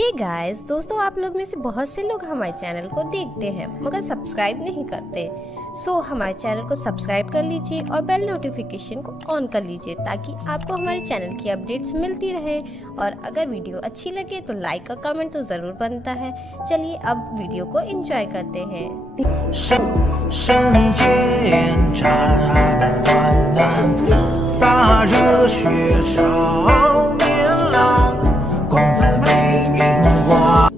Hey guys दोस्तों, आप लोग में से बहुत से लोग हमारे चैनल को देखते हैं मगर सब्सक्राइब नहीं करते। हमारे चैनल को सब्सक्राइब कर लीजिए और बेल नोटिफिकेशन को ऑन कर लीजिए ताकि आपको हमारे चैनल की अपडेट्स मिलती रहे। और अगर वीडियो अच्छी लगे तो लाइक और कमेंट तो ज़रूर बनता है। चलिए अब वीडियो को एंजॉय करते हैं। 圣剑斩乱难，洒热血少年郎，公子美名挂。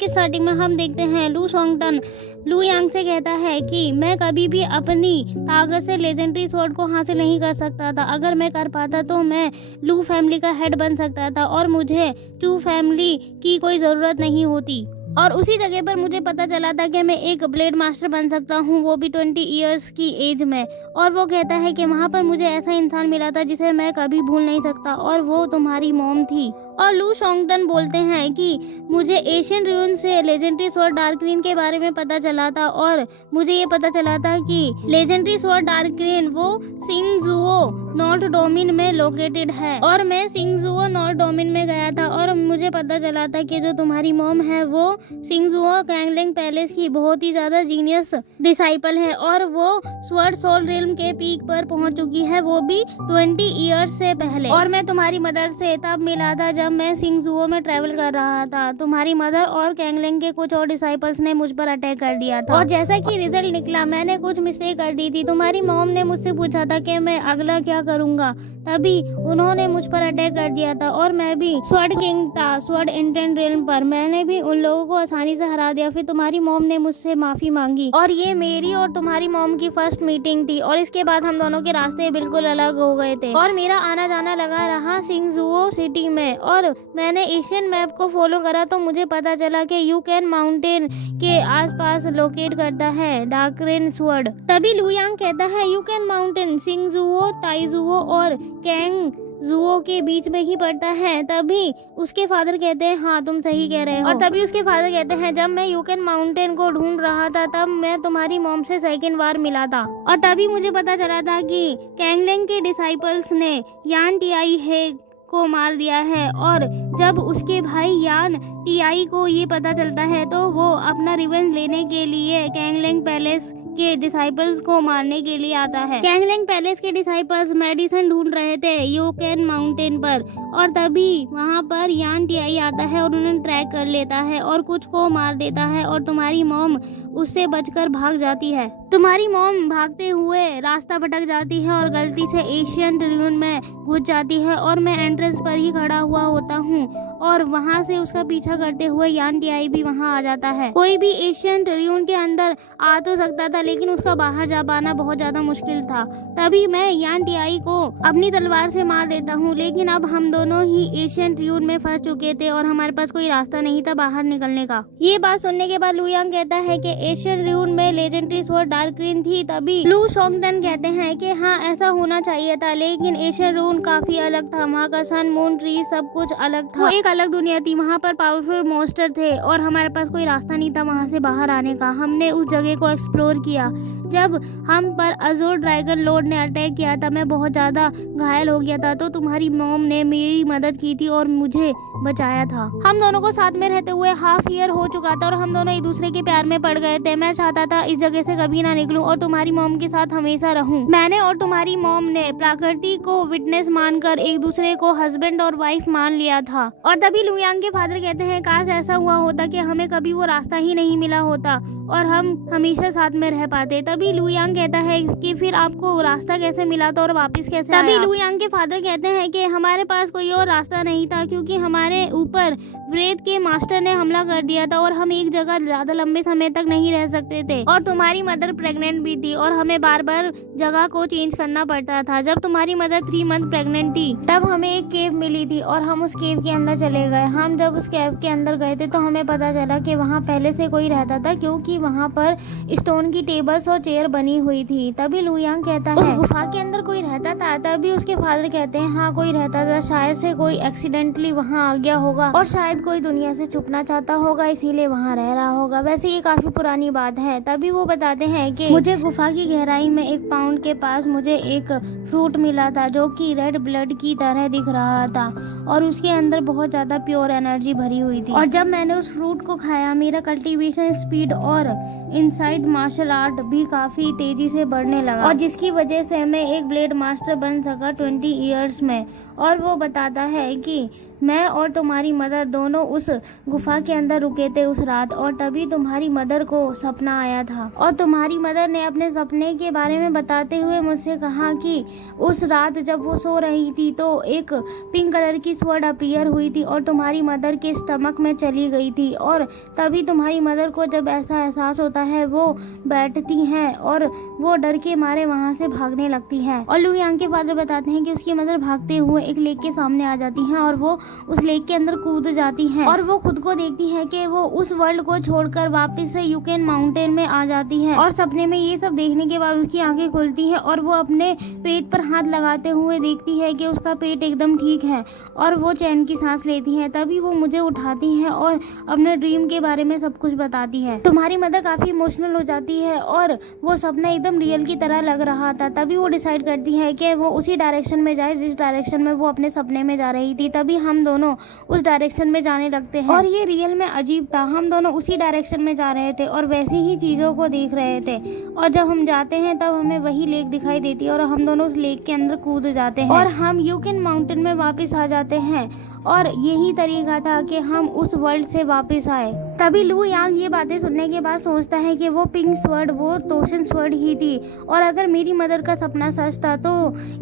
की स्टार्टिंग में हम देखते हैं लू सोंगटन लू यांग से कहता है कि मैं कभी भी अपनी ताकत से लेजेंडरी स्वॉर्ड को हासिल नहीं कर सकता था। अगर मैं कर पाता तो मैं लू फैमिली का हेड बन सकता था और मुझे चू फैमिली की कोई ज़रूरत नहीं होती। और उसी जगह पर मुझे पता चला था कि मैं एक ब्लेड मास्टर बन सकता हूँ, वो भी 20 इयर्स की एज में। और वो कहता है कि वहाँ पर मुझे ऐसा इंसान मिला था जिसे मैं कभी भूल नहीं सकता और वो तुम्हारी मॉम थी। और लू सोंगटन बोलते हैं कि मुझे एशियन र्यून से लेजेंडरी स्वॉर्ड डार्करीन के बारे में पता चला था और मुझे ये पता चला था कि लेजेंडरी स्वॉर्ड डार्करीन वो सिंगजुओ नॉर्थ डोमिन में लोकेटेड है। और मैं सिंगजुओ नॉर्थ डोमिन में गया था और मुझे पता चला था कि जो तुम्हारी मॉम है वो सिंगजुओ कैंगलिंग पैलेस की बहुत ही ज्यादा जीनियस डिसाइपल है और वो स्वॉर्ड सोल रिल्म के पीक पर पहुंच चुकी है, वो भी 20 इयर्स से पहले। और मैं तुम्हारी मदर से तब मिला था जब मैं सिंगजुओ में ट्रैवल कर रहा था। तुम्हारी मदर और कैंगलिंग के कुछ और डिसाइपल्स ने मुझ पर अटैक कर दिया था और जैसा कि रिजल्ट निकला मैंने कुछ मिस्टेक कर दी थी। तुम्हारी मॉम ने मुझसे पूछा था कि मैं अगला क्या करूंगा, तभी उन्होंने मुझ पर अटैक कर दिया था और मैं भी स्वॉर्ड किंग था स्वॉर्ड इंटेंट रिल्म पर। मैंने भी उन लोगों को आसानी से हरा दिया। फिर तुम्हारी मॉम ने मुझसे माफी मांगी और ये मेरी और तुम्हारी मॉम की फर्स्ट मीटिंग थी। और इसके बाद हम दोनों के रास्ते बिल्कुल अलग हो गए थे और मेरा आना जाना लगा रहा सिंगजुओ सिटी में। और मैंने एशियन मैप को फॉलो करा तो मुझे पता चला कि यूकेन माउंटेन के आसपास लोकेट करता है डार्करेन स्वॉर्ड। तभी लू यांग कहता है यूकेन माउंटेन सिंगजुओ ताइजुओ और कैंग जुओ के बीच में ही पड़ता है। तभी उसके फादर कहते हैं हाँ तुम सही कह रहे हो। और तभी उसके फादर कहते हैं जब मैं यूकेन माउंटेन को ढूंढ रहा था तब मैं तुम्हारी मॉम से सेकंड बार मिला था और तभी मुझे पता चला था कि कैंगलिंग के डिसाइपल्स ने यान टीआई हे को मार दिया है। और जब उसके भाई यान टीआई को ये पता चलता है तो वो अपना रिवेंज लेने के लिए कैंगलिंग पैलेस के डिसाइपल्स को मारने के लिए आता है। कैंगलिंग पैलेस के डिसाइपल्स मेडिसिन ढूंढ रहे थे यूकेन माउंटेन पर और तभी वहां पर यान टीआई आता है और उन्हें ट्रैक कर लेता है और कुछ को मार देता है और तुम्हारी मॉम उससे बचकर भाग जाती है। तुम्हारी मॉम भागते हुए रास्ता भटक जाती है और गलती से एशियन र्यून में घुस जाती है और मैं एंट्रेंस पर ही खड़ा हुआ होता हूँ और वहाँ से उसका पीछा करते हुए यान टीआई भी वहाँ आ जाता है। कोई भी एशियन र्यून के अंदर आ तो सकता था लेकिन उसका बाहर जा पाना बहुत ज्यादा मुश्किल था। तभी मैं यान टीआई को अपनी तलवार से मार देता हूँ लेकिन अब हम दोनों ही एशियन र्यून में फंस चुके थे और हमारे पास कोई रास्ता नहीं था बाहर निकलने का। ये बात सुनने के बाद लू यांग कहता है कि एशियन र्यून में लेजेंडरी स्वॉर्ड डार्करीन थी। तभी लू सोंगटन कहते हैं कि हाँ ऐसा होना चाहिए था लेकिन एशियन र्यून काफी अलग था। वहाँ का सन मून ट्री सब कुछ अलग था, एक अलग दुनिया थी। वहाँ पर पावरफुल मॉन्स्टर थे और हमारे पास कोई रास्ता नहीं था वहाँ से बाहर आने का। हमने उस जगह को एक्सप्लोर किया। जब हम पर अजोर ड्रैगन लॉर्ड ने अटैक किया था मैं बहुत ज्यादा घायल हो गया था तो तुम्हारी मॉम ने मेरी मदद की थी और मुझे बचाया था। हम दोनों को साथ में रहते हुए हाफ ईयर हो चुका था और हम दोनों एक दूसरे के प्यार में पड़ गए थे। मैं चाहता था इस जगह से कभी ना निकलूं और तुम्हारी मॉम के साथ हमेशा रहूं। मैंने और तुम्हारी मॉम ने प्रकृति को विटनेस मानकर एक दूसरे को हस्बैंड और वाइफ मान लिया था। और तभी लू यांग के फादर कहते हैं काश ऐसा हुआ होता कि हमें कभी वो रास्ता ही नहीं मिला होता और हम हमेशा साथ में रह पाते। तभी लू यांग कहता है कि फिर आपको रास्ता कैसे मिला था और वापस कैसे आया? तभी लू यांग के फादर कहते हैं कि हमारे पास कोई और रास्ता नहीं था क्योंकि हमारे ऊपर व्रेद के मास्टर ने हमला कर दिया था और हम एक जगह ज्यादा लंबे समय तक नहीं रह सकते थे और तुम्हारी मदर प्रेग्नेंट भी थी और हमें बार बार जगह को चेंज करना पड़ता था। जब तुम्हारी मदर 3 मंथ प्रेग्नेंट थी तब हमें एक केव मिली थी और हम उस केव के अंदर चले गए। हम जब उस केव के अंदर गए थे तो हमें पता चला कि वहाँ पहले से कोई रहता था क्योंकि वहाँ पर स्टोन की टेबल्स और चेयर बनी हुई थी। तभी लू यांग कहता है उस गुफा के अंदर कोई रहता था? तभी उसके फादर कहते हैं हाँ कोई रहता था, शायद से कोई एक्सीडेंटली वहाँ आ गया होगा और शायद कोई दुनिया से छुपना चाहता होगा इसीलिए वहाँ रह रहा होगा। वैसे ये काफी पुरानी बात है। तभी वो बताते हैं कि मुझे गुफा की गहराई में 1 पाउंड के पास मुझे एक फ्रूट मिला था जो कि रेड ब्लड की तरह दिख रहा था और उसके अंदर बहुत ज़्यादा प्योर एनर्जी भरी हुई थी। और जब मैंने उस फ्रूट को खाया मेरा कल्टीवेशन स्पीड और इनसाइड मार्शल आर्ट भी काफ़ी तेज़ी से बढ़ने लगा और जिसकी वजह से मैं एक ब्लेड मास्टर बन सका 20 ईयर्स में। और वो बताता है कि मैं और तुम्हारी मदर दोनों उस गुफा के अंदर रुके थे उस रात और तभी तुम्हारी मदर को सपना आया था और तुम्हारी मदर ने अपने सपने के बारे में बताते हुए मुझसे कहा कि उस रात जब वो सो रही थी तो एक पिंक कलर की स्वॉर्ड अपीयर हुई थी और तुम्हारी मदर के स्टमक में चली गई थी और तभी तुम्हारी मदर को जब ऐसा एहसास होता है वो बैठती हैं और वो डर के मारे वहाँ से भागने लगती है। और लू यांग के फादर बताते हैं कि उसकी मदर भागते हुए एक लेक के सामने आ जाती हैं और वो उस लेक के अंदर कूद जाती हैं और वो खुद को देखती है कि वो उस वर्ल्ड को छोड़कर वापस से यूकेन माउंटेन में आ जाती है। और सपने में ये सब देखने के बाद उसकी आंखें खुलती हैं और वो अपने पेट पर हाथ लगाते हुए देखती है कि उसका पेट एकदम ठीक है और वो चैन की सांस लेती है। तभी वो मुझे उठाती है और अपने ड्रीम के बारे में सब कुछ बताती है। तुम्हारी मदर काफी इमोशनल हो जाती है और वो सपना एकदम रियल की तरह लग रहा था। तभी वो डिसाइड करती है कि वो उसी डायरेक्शन में जाए जिस डायरेक्शन में वो अपने सपने में जा रही थी। तभी हम दोनों उस डायरेक्शन में जाने लगते हैं और ये रियल में अजीब था। हम दोनों उसी डायरेक्शन में जा रहे थे और वैसी ही चीजों को देख रहे थे और जब हम जाते हैं तब हमें वही लेक दिखाई देती है और हम दोनों उस लेक के अंदर कूद जाते हैं और हम यूकेन माउंटेन में वापस आ जाते हैं। और यही तरीका था कि हम उस वर्ल्ड से वापस आए। तभी लू यांग ये बातें सुनने के बाद सोचता है कि वो पिंक स्वर्ड वो तोशन स्वर्ड ही थी और अगर मेरी मदर का सपना सच था तो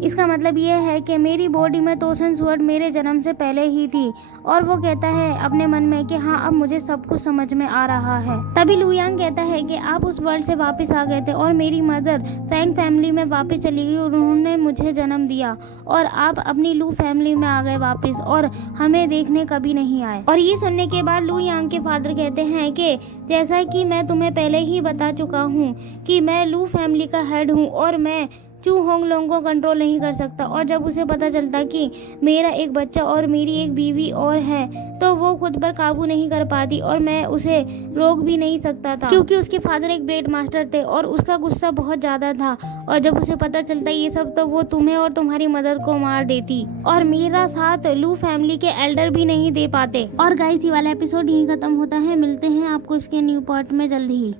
इसका मतलब ये है कि मेरी बॉडी में तोशन स्वर्ड मेरे जन्म से पहले ही थी। और वो कहता है अपने मन में कि हाँ अब मुझे सब कुछ समझ में आ रहा है। तभी लू यांग कहता है कि आप उस वर्ल्ड से वापस आ गए थे और मेरी मदर फैंग फैमिली में वापस चली गई और उन्होंने मुझे जन्म दिया और आप अपनी लू फैमिली में आ गए वापस और हमें देखने कभी नहीं आए। और ये सुनने के बाद लू यांग के फादर कहते हैं कि जैसा कि मैं तुम्हें पहले ही बता चुका हूँ कि मैं लू फैमिली का हेड हूँ और मैं चू होंग लोंग को कंट्रोल नहीं कर सकता। और जब उसे पता चलता कि मेरा एक बच्चा और मेरी एक बीवी और है तो वो खुद पर काबू नहीं कर पाती और मैं उसे रोक भी नहीं सकता था क्योंकि उसके फादर एक ब्लेड मास्टर थे और उसका गुस्सा बहुत ज़्यादा था। और जब उसे पता चलता ये सब तो वो तुम्हें और तुम्हारी मदर को मार देती और मेरा साथ लू फैमिली के एल्डर भी नहीं दे पाते। और गाइस ये वाला एपिसोड यहीं खत्म होता है। मिलते हैं आपको इसके न्यू पार्ट में जल्द ही।